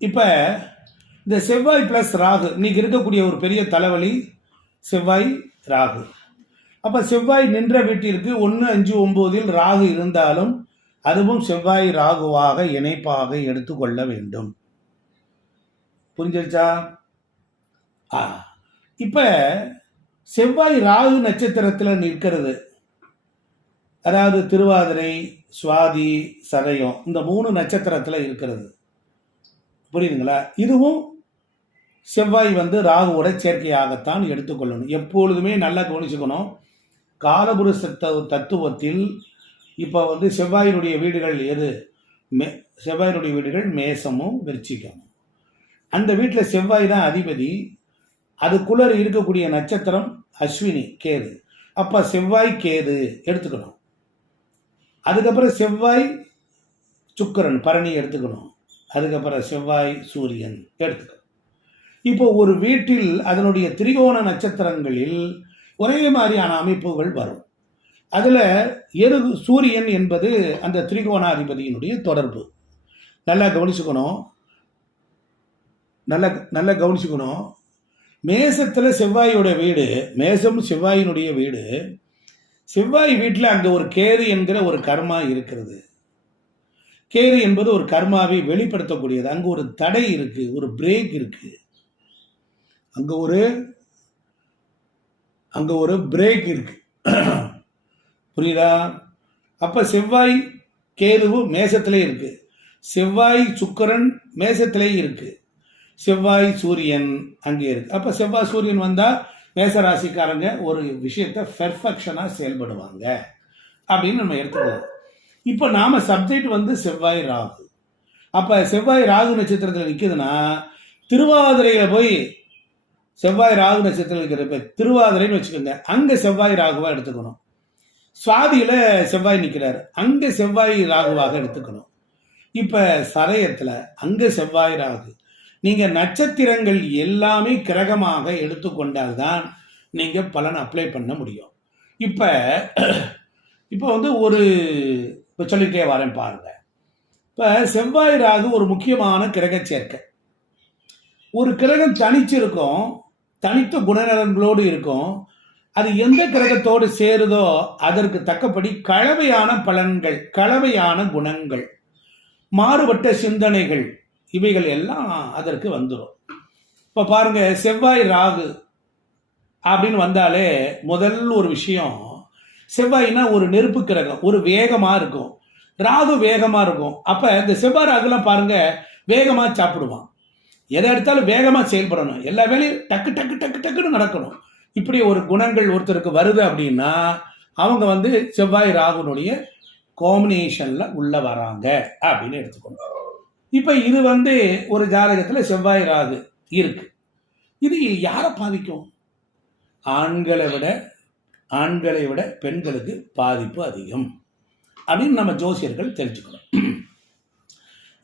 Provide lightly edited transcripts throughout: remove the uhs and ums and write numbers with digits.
இப்போ இந்த செவ்வாய் ப்ளஸ் ராகு இன்னைக்கு இருக்கக்கூடிய ஒரு பெரிய தலைவலி செவ்வாய் ராகு. அப்போ செவ்வாய் நின்ற வீட்டிற்கு 1, 5, 9 ராகு இருந்தாலும் அதுவும் செவ்வாய் ராகுவாக இணைப்பாக எடுத்துக்கொள்ள வேண்டும். புரிஞ்சிருச்சா? இப்போ செவ்வாய் ராகு நட்சத்திரத்தில் நிற்கிறது, அதாவது திருவாதிரை, சுவாதி, சதயம், இந்த 3 நட்சத்திரத்தில் இருக்கிறது. புரியுதுங்களா? இதுவும் செவ்வாய் ராகுவோட சேர்க்கையாகத்தான் எடுத்துக்கொள்ளணும். எப்பொழுதுமே நல்லா கவனிச்சுக்கணும். காலபுருஷ தத்துவத்தில் இப்போ செவ்வாயினுடைய வீடுகள் எது? செவ்வாயினுடைய வீடுகள் மேசமும் விருச்சிகமும். அந்த வீட்டில் செவ்வாய் தான் அதிபதி. அதுக்குள்ள இருக்கக்கூடிய நட்சத்திரம் அஸ்வினி, கேது. அப்போ செவ்வாய் கேது எடுத்துக்கணும். அதுக்கப்புறம் செவ்வாய் சுக்கிரன் பரணி எடுத்துக்கணும். அதுக்கப்புறம் செவ்வாய் சூரியன் எடுத்துக்கணும். இப்போ ஒரு வீட்டில் அதனுடைய திரிகோண நட்சத்திரங்களில் ஒரே மாதிரியான அமைப்புகள் வரும். அதில் சூரியன் என்பது அந்த திரிகோணாதிபதியினுடைய தொடர்பு. நல்லா கவனிச்சுக்கணும். நல்லா கவனிச்சுக்கணும். மேசத்தில் செவ்வாயோட வீடு, மேசம் செவ்வாயினுடைய வீடு. செவ்வாய் வீட்டில் அங்கே ஒரு கேது என்கிற ஒரு கர்மா இருக்கிறது. கேது என்பது ஒரு கர்மாவை வெளிப்படுத்தக்கூடியது. அங்கே ஒரு தடை இருக்கு, ஒரு பிரேக் இருக்கு, அங்க ஒரு பிரேக் இருக்கு. புரியுதா? அப்ப செவ்வாய் கேதுவும் மேசத்திலே இருக்கு, செவ்வாய் சுக்கிரன் மேசத்திலே இருக்கு, செவ்வாய் சூரியன் அங்கே இருக்கு. அப்ப செவ்வாய் சூரியன் வந்தா மேசராசிக்காரங்க ஒரு விஷயத்தை பெர்ஃபெக்ஷனா செயல்படுவாங்க அப்படின்னு நம்ம எடுத்துக்கலாம். இப்ப நாம சப்ஜெக்ட் செவ்வாய் ராகு. அப்ப செவ்வாய் ராகு நட்சத்திரத்தில் நிக்குதுன்னா திருவாதிரையில போய் செவ்வாய் ராகு நட்சத்திரம் இருக்கிற திருவாதிரைன்னு வச்சுக்கோங்க, அங்க செவ்வாய் ராகுவா எடுத்துக்கணும். சுவாதியில செவ்வாய் நிற்கிறார், அங்க செவ்வாய் ராகுவாக எடுத்துக்கணும். இப்ப சதயத்துல அங்க செவ்வாய் ராகு. நீங்க நட்சத்திரங்கள் எல்லாமே கிரகமாக எடுத்துக்கொண்டால்தான் நீங்க பலன் அப்ளை பண்ண முடியும். இப்ப ஒரு சொல்லிட்டே வரேன் பாருங்க. இப்ப செவ்வாய் ராகு ஒரு முக்கியமான கிரக சேர்க்கை. ஒரு கிரகம் தனிச்சிருக்கும், தனித்த குணநலன்களோடு இருக்கும். அது எந்த கிரகத்தோடு சேருதோ அதற்கு தக்கபடி கலவையான பலன்கள், கலவையான குணங்கள், மாறுபட்ட சிந்தனைகள், இவைகள் எல்லாம் அதற்கு வந்துடும். இப்ப பாருங்க, செவ்வாய் ராகு அப்படின்னு வந்தாலே முதல் ஒரு விஷயம், செவ்வாய்னா ஒரு நெருப்பு கிரகம், ஒரு வேகமா இருக்கும். ராகு வேகமா இருக்கும். அப்ப இந்த செவ்வாய் ராகுலாம் பாருங்க வேகமா சாப்பிடுவான், எதை எடுத்தாலும் வேகமா செயல்படணும், எல்லா வேலையும் டக்கு டக்கு டக்கு டக்குன்னு நடக்கணும். இப்படி ஒரு குணங்கள் ஒருத்தருக்கு வருது அப்படின்னா அவங்க செவ்வாய் ராகுனுடைய காம்பினேஷன்ல உள்ள வராங்க அப்படின்னு எடுத்துக்கணும். இப்ப இது ஒரு ஜாதகத்துல செவ்வாய் ராகு இருக்கு. இது யாரை பாதிக்கும்? ஆண்களை விட பெண்களுக்கு பாதிப்பு அதிகம் அப்படின்னு நம்ம ஜோசியர்கள் தெரிஞ்சுக்கணும்.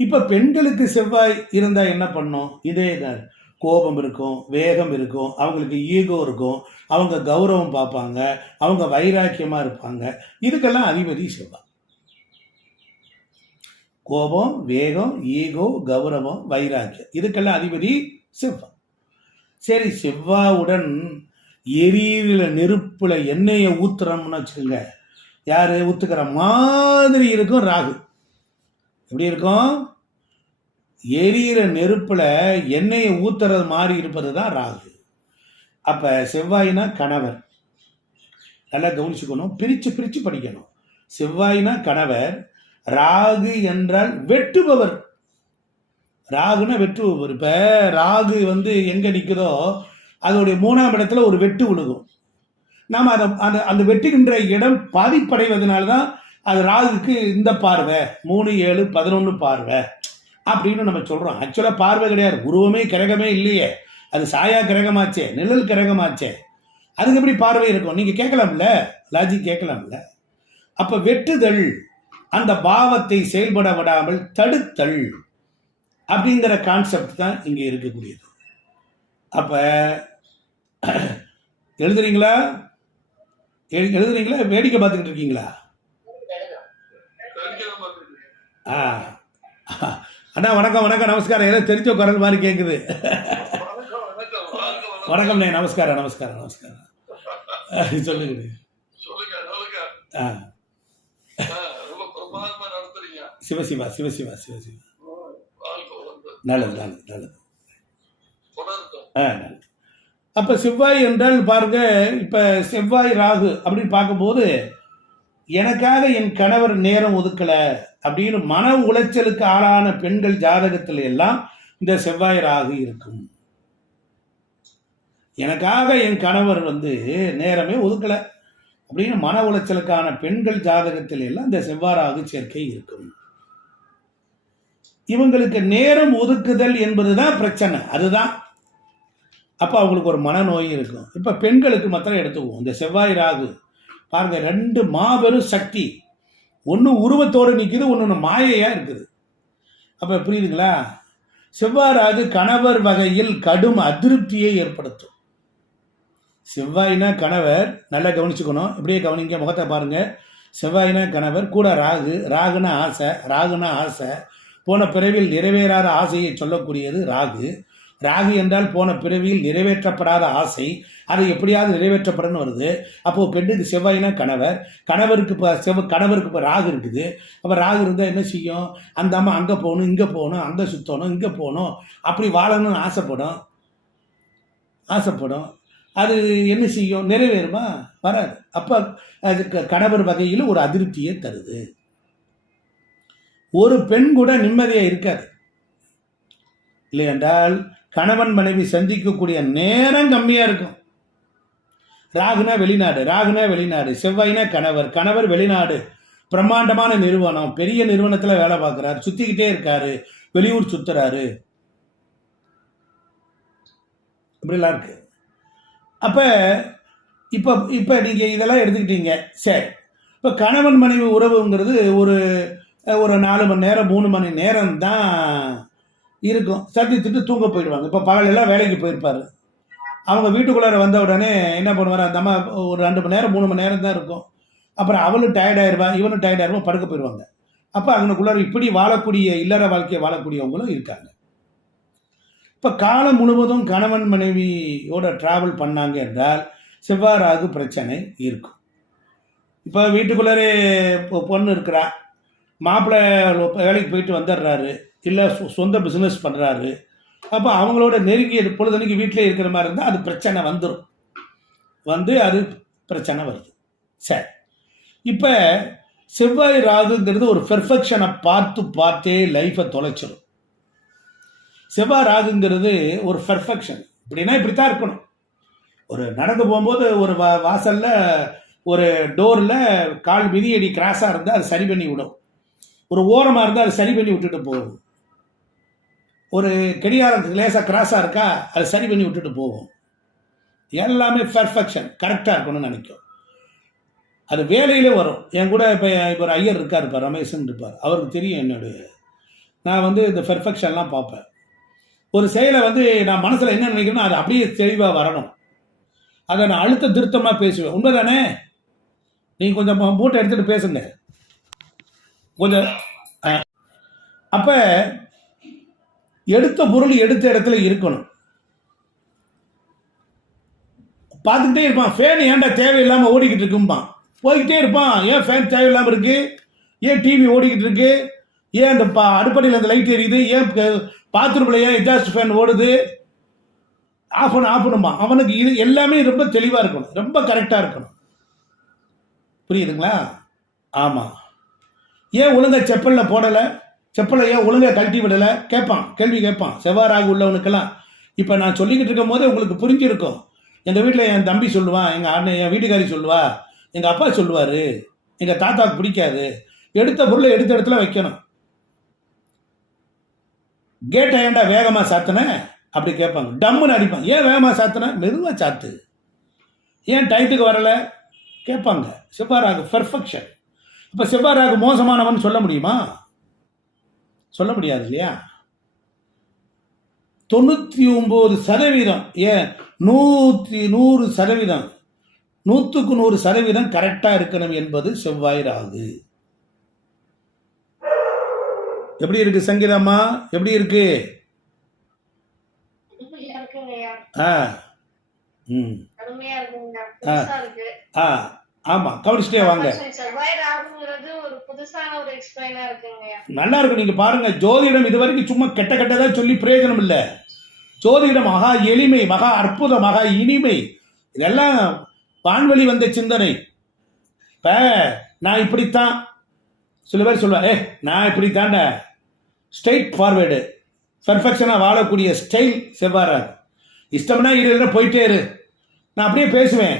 இப்ப பெண்களுக்கு செவ்வாய் இருந்தா என்ன பண்ணும்? இதே தான், கோபம் இருக்கும், வேகம் இருக்கும், அவங்களுக்கு ஈகோ இருக்கும், அவங்க கௌரவம் பார்ப்பாங்க, அவங்க வைராக்கியமா இருப்பாங்க. இதுக்கெல்லாம் அதிபதி செவ்வாய். கோபம், வேகம், ஈகோ, கௌரவம், வைராக்கியம், இதுக்கெல்லாம் அதிபதி செவ்வாய். சரி, செவ்வாயுடன் எரியில நெருப்புல எண்ணெயை ஊத்துறோம்னு வச்சுக்கோங்க, யாரு ஊத்துக்கிற மாதிரி இருக்கும் ராகு. எப்படி இருக்கும்? எரியிற நெருப்புல எண்ணெயை ஊத்துறது மாதிரி இருப்பது தான் ராகு. அப்ப செவ்வாய்னா கணவர். நல்லா கவனிச்சுக்கணும், பிரிச்சு பிரிச்சு படிக்கணும். செவ்வாய்னா கணவர், ராகு என்றால் வெட்டுபவர். ராகுனா வெட்டுபவர். இப்ப ராகு எங்க நிற்குதோ அதோடைய 3ஆம் இடத்துல ஒரு வெட்டு விழுகும். நாம அந்த வெட்டுகின்ற இடம் பாதிப்படைவதனால்தான் அது ராகுக்கு இந்த பார்வை 3, 7, 11 பார்வை அப்படின்னு நம்ம சொல்றோம். ஆக்சுவலா பார்வை கிடையாது, உருவமே கிரகமே இல்லையே, அது சாயா கிரகமாச்சே, நிழல் கிரகமாச்சே, அதுக்கு எப்படி பார்வை இருக்கும்? நீங்க கேட்கலாம்ல, லாஜிக் கேட்கலாம்ல. அப்ப வெட்டுதல், அந்த பாவத்தை செயல்பட விடாமல் தடுத்தல் அப்படிங்கிற கான்செப்ட் தான் இங்க இருக்கக்கூடியது. அப்ப எழுதுறீங்களா? வேடிக்கை பார்த்துக்கிட்டு இருக்கீங்களா? அண்ணா வணக்கம் வணக்கம் நமஸ்காரம். ஏதோ தெரிஞ்ச குரல் மாதிரி கேட்குது. வணக்கம்ண்ணே. நமஸ்காரம் நமஸ்காரம் நமஸ்காரம். சொல்லுங்க. ஆ சிவசிவா சிவசிவா சிவசிவா. நல்லது நல்லது நல்லது. நல்லது. அப்போ செவ்வாய் என்றால் பாருங்க, இப்போ செவ்வாய் ராகு அப்படின்னு பார்க்கும்போது எனக்காக என் கணவர் நேரம் ஒதுக்கலை அப்படின்னு மன உளைச்சலுக்கு ஆளான பெண்கள் ஜாதகத்தில் எல்லாம் இந்த செவ்வாய் ராகு இருக்கும். எனக்காக என் கணவர் நேரமே ஒதுக்கலை அப்படின்னு மன உளைச்சலுக்கான பெண்கள் ஜாதகத்தில் எல்லாம் இந்த செவ்வாய் ராகு சேர்க்கை இருக்கும். இவங்களுக்கு நேரம் ஒதுக்குதல் என்பதுதான் பிரச்சனை. அதுதான் அப்போ அவங்களுக்கு ஒரு மனநோய் இருக்கும். இப்போ பெண்களுக்கு மாத்திரம் எடுத்துக்குவோம். இந்த செவ்வாய் ராகு பாருங்க, 2 மாபெரும் சக்தி. ஒன்று உருவத்தோடு நிற்குது, ஒன்று மாயையா இருக்குது. அப்போ புரியுதுங்களா? செவ்வாய் ராகு கணவர் வகையில் கடும் அதிருப்தியை ஏற்படுத்தும். செவ்வாய்னா கணவர், நல்லா கவனிச்சுக்கணும். இப்படியே கவனிங்க, முகத்தை பாருங்க. செவ்வாய்னா கணவர், கூட ராகு. ராகுனா ஆசை. ராகுனா ஆசை. போன பிறவியில் நிறைவேறாத ஆசையை சொல்லக்கூடியது ராகு. ராகு என்றால் போன பிறவியில் நிறைவேற்றப்படாத ஆசை, அது எப்படியாவது நிறைவேற்றப்படன்னு வருது. அப்போது பெண்ணுக்கு செவ்வாய்னா கணவர், கணவருக்கு இப்போ ராகு இருக்குது. அப்போ ராகு இருந்தால் என்ன செய்யும்? அந்த அம்மா அங்கே போகணும், இங்கே போகணும், அங்கே சுற்றணும், இங்கே போகணும், அப்படி வாழணும்னு ஆசைப்படும். அது என்ன செய்யும்? நிறைவேறுமா? வராது. அப்போ அது கணவர் வகையில் ஒரு அதிருப்தியை தருது. ஒரு பெண் கூட நிம்மதியாக இருக்காது. இல்லை என்றால் கணவன் மனைவி சந்திக்கக்கூடிய நேரம் கம்மியாக இருக்கும். ராகுனா வெளிநாடு, செவ்வாய்னா கணவர் வெளிநாடு, பிரம்மாண்டமான நிறுவனம், பெரிய நிறுவனத்தில் வேலை பார்க்குறாரு, சுற்றிக்கிட்டே இருக்காரு, வெளியூர் சுற்றுறாரு, இப்படிலாம் இருக்கு. அப்போ இப்போ நீங்கள் இதெல்லாம் எடுத்துக்கிட்டீங்க. சரி, இப்போ கணவன் மனைவி உறவுங்கிறது ஒரு 4 மணி நேரம் 3 மணி நேரம் தான் இருக்கும். சந்தித்துட்டு தூங்க போயிடுவாங்க. இப்போ பகலெல்லாம் வேலைக்கு போயிருப்பார். அவங்க வீட்டுக்குள்ளார வந்த உடனே என்ன பண்ணுவார்? அந்த அம்மா ஒரு 2 மணி நேரம் 3 மணி நேரம் தான் இருக்கும். அப்புறம் அவளும் டயர்டாயிருவா, இவனும் டயர்டாயிருவா, படுக்க போயிடுவாங்க. அப்போ அவனுக்குள்ளார இப்படி வாழக்கூடிய இல்லற வாழ்க்கையை வாழக்கூடியவங்களும் இருக்காங்க. இப்போ காலம் முழுவதும் கணவன் மனைவியோட டிராவல் பண்ணாங்க என்றால் செவ்வாய் ராகு பிரச்சனை இருக்கும். இப்போ வீட்டுக்குள்ளாரே பொண்ணு இருக்கிறா, மாப்பிள்ளை வேலைக்கு போயிட்டு வந்துடுறாரு, இல்லை சொந்த பிஸ்னஸ் பண்ணுறாரு. அப்போ அவங்களோட நெருங்கிய பொழுதுனைக்கு வீட்டிலே இருக்கிற மாதிரி இருந்தால் அது பிரச்சனை வந்துடும். அது பிரச்சனை வருது. சரி, இப்போ செவ்வாய் ராகுங்கிறது ஒரு பெர்ஃபெக்ஷனை பார்த்தே லைஃப்பை தொலைச்சிடும். செவ்வாய் ராகுங்கிறது ஒரு பெர்ஃபெக்ஷன். இப்படின்னா இப்படித்தான் இருக்கணும். ஒரு நடந்து போகும்போது ஒரு வாசலில் ஒரு டோரில் கால் மிதியடி கிராஸாக இருந்தால் அது சரி பண்ணி விடும். ஒரு ஓரமாக இருந்தால் அது சரி பண்ணி விட்டுட்டு போகும். ஒரு கடிகாரத்துக்கு லேசாக கிராஸாக இருக்கா, அது சரி பண்ணி விட்டுட்டு போகும். எல்லாமே பெர்ஃபெக்ஷன், கரெக்டாக இருக்கணும்னு நினைக்கும். அது வேலையிலே வரும். என் கூட இப்போ ஒரு ஐயர் இருக்கார், இப்போ ரமேஷன் இருப்பார், அவருக்கு தெரியும் என்னுடைய. நான் இந்த பெர்ஃபெக்ஷன்லாம் பார்ப்பேன். ஒரு செயலை நான் மனசில் என்ன நினைக்கிறேனோ அது அப்படியே தெளிவாக வரணும். அதை நான் அழுத்த திருத்தமாக பேசுவேன். உண்மைதானே? நீங்கள் கொஞ்சம் மூட்டை எடுத்துகிட்டு பேசுங்க கொஞ்சம். அப்போ எடுத்த பொருள் எடுத்த இடத்துல இருக்கணும். பார்த்துக்கிட்டே இருப்பான். ஃபேன் ஏன்டா தேவையில்லாமல் ஓடிக்கிட்டு இருக்கும்பான். போய்கிட்டே இருப்பான். ஏன் ஃபேன் தேவையில்லாமல் இருக்கு? ஏன் டிவி ஓடிக்கிட்டு இருக்கு? ஏன் அந்த அடுப்படையில் அந்த லைட் எரியுது? ஏன் பாத்ரூமில் ஏன் எக்ஸாஸ்ட் ஃபேன் ஓடுது? ஆஃப் பண்ணுமா? அவனுக்கு இது எல்லாமே ரொம்ப தெளிவாக இருக்கணும், ரொம்ப கரெக்டாக இருக்கணும். புரியுதுங்களா? ஆமாம். ஏன் ஒழுங்காக செப்பலில் போடலை? செப்பலை ஏன் ஒழுங்காக கழட்டி விடலை? கேள்வி கேட்பான் செவ்வாய் ராகு உள்ளவனுக்கெல்லாம். இப்போ நான் சொல்லிக்கிட்டு இருக்கும் போதே உங்களுக்கு புரிஞ்சிருக்கும். எங்கள் வீட்டில் என் தம்பி சொல்லுவான், எங்கள் அண்ணன், என் வீட்டுக்காரி சொல்லுவா, எங்கள் அப்பா சொல்லுவார், எங்கள் தாத்தாவுக்கு பிடிக்காது. எடுத்த பொருளை எடுத்த இடத்துல வைக்கணும். கேட்டை ஏன்டா வேகமாக சாத்தினேன் அப்படி கேட்பாங்க. டம்முன்னு அடிப்பாங்க. ஏன் வேகமாக சாத்தினேன்? மெதுவாக சாத்து. ஏன் டைத்துக்கு வரலை கேட்பாங்க. செவ்வாய் ராகு பெர்ஃபெக்ஷன். இப்போ செவ்வாய் ராகு மோசமானவன் சொல்ல முடியுமா? சொல்ல முடியாது இல்லையா? 99%, ஏன் 100%, 100% கரெக்டாக இருக்கணும் என்பது செவ்வாய் ராகு. எப்படி இருக்கு சங்கீதம்மா? எப்படி இருக்கு? ஆ ம் ஆ ஆ ஆமாம், கவனிச்சுட்டே வாங்க. நல்லா இருக்கு. நீங்க பாருங்க, ஜோதிடம் இது வரைக்கும் சும்மா கெட்ட கெட்டதா சொல்லி பிரயோஜனம் இல்லை. ஜோதிடம் மகா எளிமை, மகா அற்புதம், மகா இனிமை. இதெல்லாம் வான்வழி வந்த சிந்தனை. இப்ப நான் இப்படித்தான், சில பேர் சொல்லுவேன், நான் இப்படித்தாண்ட ஸ்ட்ரெயிட் ஃபார்வேர்டு பர்ஃபெக்ஷனாக வாழக்கூடிய ஸ்டைல் செவ்வாறாது. இஷ்டம்னா இரு, போயிட்டே இரு. நான் அப்படியே பேசுவேன்,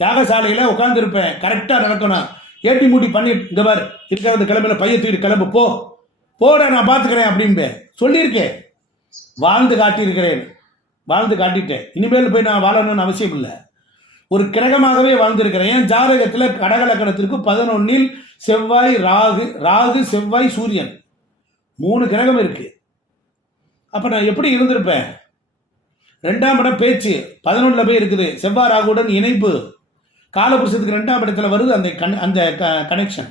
யாகசாலையில் உட்காந்துருப்பேன், கரெக்டாக நடக்கணும். ஏட்டி மூட்டி பண்ணி இந்த மாதிரி இருக்கிறது கிளம்புல பைய தூக்கிட்டு கிளம்பு, போட நான் பார்த்துக்கிறேன் அப்படின்பேன். சொல்லியிருக்கேன், வாழ்ந்து காட்டியிருக்கிறேன், வாழ்ந்து காட்டிட்டேன். இனிமேல் போய் நான் வாழணும்னு அவசியம் இல்லை. ஒரு கிரகமாகவே வாழ்ந்திருக்கிறேன். என் ஜாதகத்தில் கடகலக்கணத்திற்கு 11 செவ்வாய் ராகு செவ்வாய் சூரியன் 3 கிரகம் இருக்கு. அப்ப நான் எப்படி இருந்திருப்பேன்? 2ஆம் இடம் பேச்சு 11 போய் இருக்குது. செவ்வாய் ராகுடன் இணைப்பு காலபுருஷத்துக்கு 2ஆம் இடத்துல வருது. அந்த கனெக்ஷன்.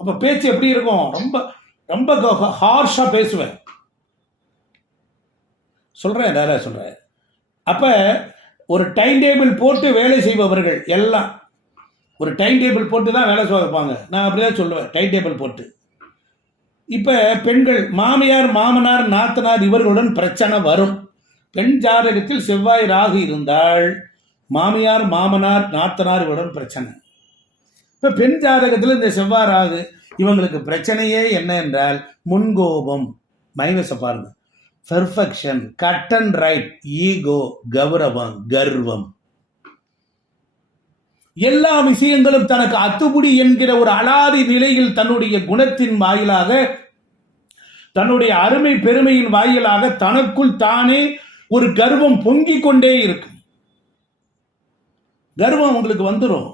அப்ப பேச்சு எப்படி இருக்கும்? ரொம்ப ரொம்ப ஹார்ஷா பேசுவேன். சொல்றேன். அப்ப ஒரு டைம் டேபிள் போட்டு வேலை செய்பவர்கள் எல்லாம் ஒரு டைம் டேபிள் போட்டு தான் வேலை வைப்பாங்க. நான் அப்படிதான் சொல்லுவேன், டைம் டேபிள் போட்டு. இப்ப பெண்கள் மாமியார் மாமனார் நாத்தனார் இவர்களுடன் பிரச்சனை வரும். பெண் ஜாதகத்தில் செவ்வாய் ராகு இருந்தால் மாமியார் மாமனார் நாத்தனார் இவருடன் பிரச்சனை. இப்ப பெண் ஜாதகத்தில் இந்த செவ்வாய் ராகு இவங்களுக்கு பிரச்சனையே என்ன என்றால் முன்கோபம், மைனஸை பாருங்க, perfection, cut and right, ego, கௌரவம், கர்வம், எல்லா விஷயங்களும் தனக்கு அத்துபடி என்கிற ஒரு அலாதி நிலையில் தன்னுடைய குணத்தின் வாயிலாக, தன்னுடைய அருமை பெருமையின் வாயிலாக தனக்குள் தானே ஒரு கர்வம் பொங்கிக் கொண்டே இருக்கும். கர்வம் உங்களுக்கு வந்துடும்.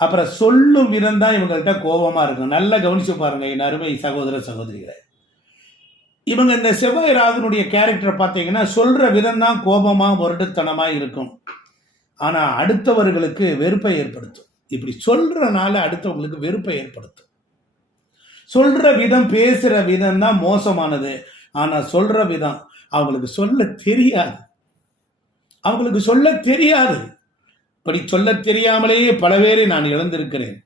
அப்புறம் சொல்லும் விதம் தான் இவங்கள்ட்ட கோபமா இருக்கும். நல்லா கவனிச்சு பாருங்க என் அருமை சகோதர சகோதரிகளை. இவங்க இந்த செவ்வாய் ராகுனுடைய கேரக்டரை பார்த்தீங்கன்னா சொல்ற விதம் தான் கோபமா முரட்டுத்தனமா இருக்கும். ஆனா அடுத்தவர்களுக்கு வெறுப்பை ஏற்படுத்தும். இப்படி சொல்றனால அடுத்தவங்களுக்கு வெறுப்பை ஏற்படுத்தும். சொல்ற விதம், பேசுற விதம் தான் மோசமானது. ஆனா சொல்ற விதம் அவங்களுக்கு சொல்ல தெரியாது. இப்படி சொல்ல தெரியாமலேயே பல பேரை நான் இழந்திருக்கிறேன்.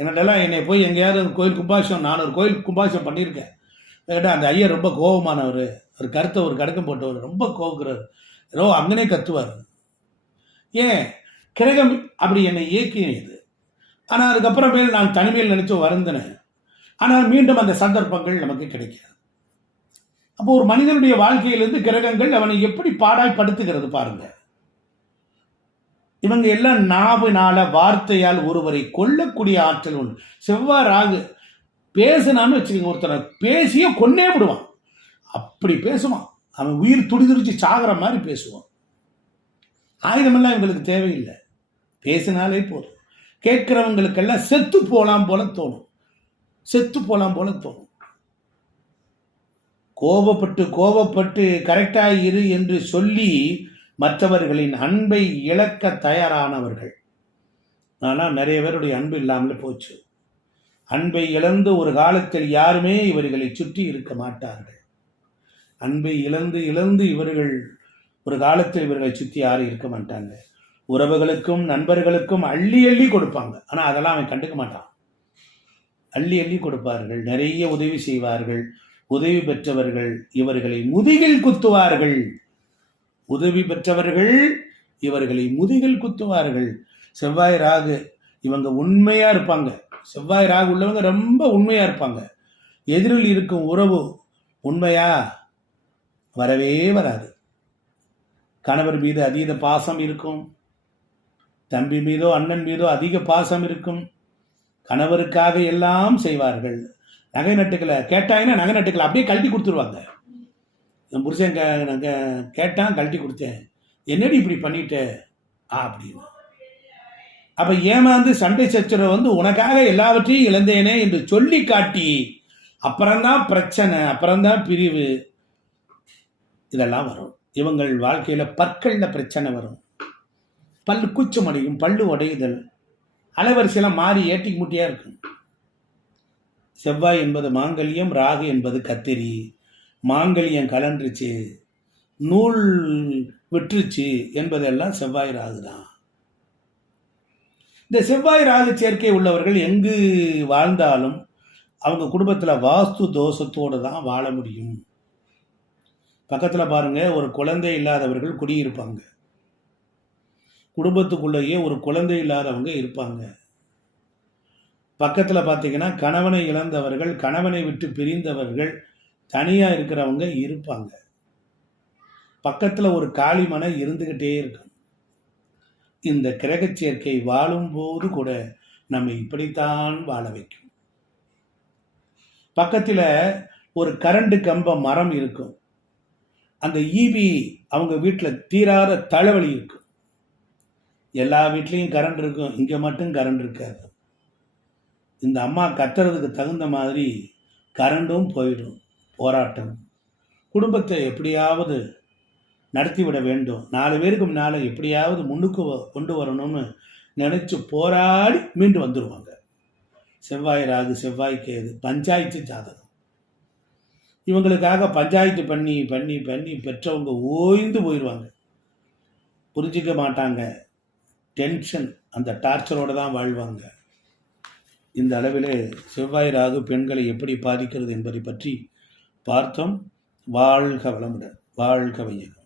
என்னடெல்லாம் என்னை போய் எங்கேயாவது கோயில் கும்பாஷம், நான் ஒரு கோயில் கும்பாஷம் பண்ணியிருக்கேன். அந்த ஐயர் ரொம்ப கோபமானவர், ஒரு கருத்தை ஒரு கடுக்கம் போட்டவர், ரொம்ப கோபுகிறார், ஏதோ அங்கனே கத்துவார். ஏன் கிரகம் அப்படி என்னை இயக்கியது. ஆனால் அதுக்கப்புறமேல் நான் தனிமையில் நினைச்சு வருந்தினேன். ஆனால் மீண்டும் அந்த சந்தர்ப்பங்கள் நமக்கு கிடைக்காது. அப்போ ஒரு மனிதனுடைய வாழ்க்கையிலிருந்து கிரகங்கள் அவனை எப்படி பாடாய்படுத்துகிறது பாருங்க. இவங்க எல்லாம் நாவினால, வார்த்தையால் ஒருவரை கொல்லக்கூடிய ஆற்றல் உண்டு. செவ்வாய் ராகு பேசினான்னு வச்சுக்கோங்க, ஒருத்தனை பேசியே கொன்னே விடுவான். அப்படி பேசுவான். அவன் உயிர் துடிதுடிச்சு சாகிற மாதிரி பேசுவான். ஆயுதமெல்லாம் இவங்களுக்கு தேவையில்லை, பேசினாலே போதும். கேட்கிறவங்களுக்கெல்லாம் செத்து போலாம் போல தோணும். கோபப்பட்டு கரெக்டாக இரு என்று சொல்லி மற்றவர்களின் அன்பை இழக்க தயாரானவர்கள். ஆனால் நிறைய பேருடைய அன்பு இல்லாமல் போச்சு. அன்பை இழந்து ஒரு காலத்தில் யாருமே இவர்களை சுற்றி இருக்க மாட்டார்கள். அன்பை இழந்து இவர்கள் ஒரு காலத்தில் இவர்களை சுற்றி யாரும் இருக்க மாட்டாங்க. உறவுகளுக்கும் நண்பர்களுக்கும் அள்ளி கொடுப்பாங்க. ஆனால் அதெல்லாம் அவன் கண்டுக்க மாட்டான். அள்ளி கொடுப்பார்கள், நிறைய உதவி செய்வார்கள். உதவி பெற்றவர்கள் இவர்களை முதுகில் குத்துவார்கள். செவ்வாய் ராகு இவங்க உண்மையா இருப்பாங்க. செவ்வாய் ராகு உள்ளவங்க ரொம்ப உண்மையா இருப்பாங்க. எதிரில் இருக்கும் உறவு உண்மையா வரவே வராது. கணவர் மீது அதீத பாசம் இருக்கும், தம்பி மீதோ அண்ணன் மீதோ அதிக பாசம் இருக்கும். கணவருக்காக எல்லாம் செய்வார்கள். நகை நட்டுக்களை கேட்டாங்கன்னா நகை நட்டுக்களை அப்படியே கழட்டி கொடுத்துருவாங்க. என் புருஷன் கேட்டான், கழட்டி கொடுத்தேன். என்னடி இப்படி பண்ணிட்ட அப்படின்னு. அப்ப ஏமாந்து சண்டை சச்சரவு உனக்காக எல்லாவற்றையும் இழந்தேனே என்று சொல்லி காட்டி அப்புறம்தான் பிரச்சனை, அப்புறம்தான் பிரிவு, இதெல்லாம் வரும். இவங்கள் வாழ்க்கையில பற்கள்ல பிரச்சனை வரும். பல்லு கூச்சமடையும், பல்லு உடையுதல், அலைவரிசையெல்லாம் மாறி ஏட்டிக்கு முட்டியா இருக்கும். செவ்வாய் என்பது மாங்கல்யம், ராகு என்பது கத்திரி. மாங்கல்யம் கலண்டுருச்சு, நூல் விட்டுருச்சு என்பதெல்லாம் செவ்வாய் ராகு தான். இந்த செவ்வாய் ராகு சேர்க்கை உள்ளவர்கள் எங்கு வாழ்ந்தாலும் அவங்க குடும்பத்தில் வாஸ்து தோஷத்தோடு தான் வாழ முடியும். பக்கத்தில் பாருங்க, ஒரு குழந்தை இல்லாதவர்கள் குடியிருப்பாங்க. குடும்பத்துக்குள்ளேயே ஒரு குழந்தை இல்லாதவங்க இருப்பாங்க. பக்கத்தில் பார்த்தீங்கன்னா கணவனை இழந்தவர்கள், கணவனை விட்டு பிரிந்தவர்கள், தனியாக இருக்கிறவங்க இருப்பாங்க. பக்கத்தில் ஒரு காளிமனை இருந்துக்கிட்டே இருக்கும். இந்த கிரக சேர்க்கை வாழும்போது கூட நம்ம இப்படித்தான் வாழ வைக்கும். பக்கத்தில் ஒரு கரண்ட் கம்ப மரம் இருக்கும். அந்த ஈபி அவங்க வீட்டில் தீராத தலைவலி இருக்கும். எல்லா வீட்லேயும் கரண்ட் இருக்கும், இங்கே மட்டும் கரண்ட் இருக்காது. இந்த அம்மா கத்துறதுக்கு தகுந்த மாதிரி கரண்டும் போயிடும். போராட்டம். குடும்பத்தை எப்படியாவது நடத்திவிட வேண்டும், 4 பேருக்கு முன்னால் எப்படியாவது முன்னுக்கு கொண்டு வரணும்னு நினச்சி போராடி மீண்டு வந்துடுவாங்க. செவ்வாய் ராகு, செவ்வாய் கேது பஞ்சாயத்து ஜாதகம். இவங்களுக்காக பஞ்சாயத்து பண்ணி பண்ணி பண்ணி பெற்றவங்க ஓய்ந்து போயிடுவாங்க. புரிஞ்சிக்க மாட்டாங்க. டென்ஷன், அந்த டார்ச்சரோடு தான் வாழ்வாங்க. இந்த அளவிலே செவ்வாய் ராகு பெண்களை எப்படி பாதிக்கிறது என்பதை பற்றி பார்த்தோம். வாழ்க வளமுடன், வாழ்க வையகம்.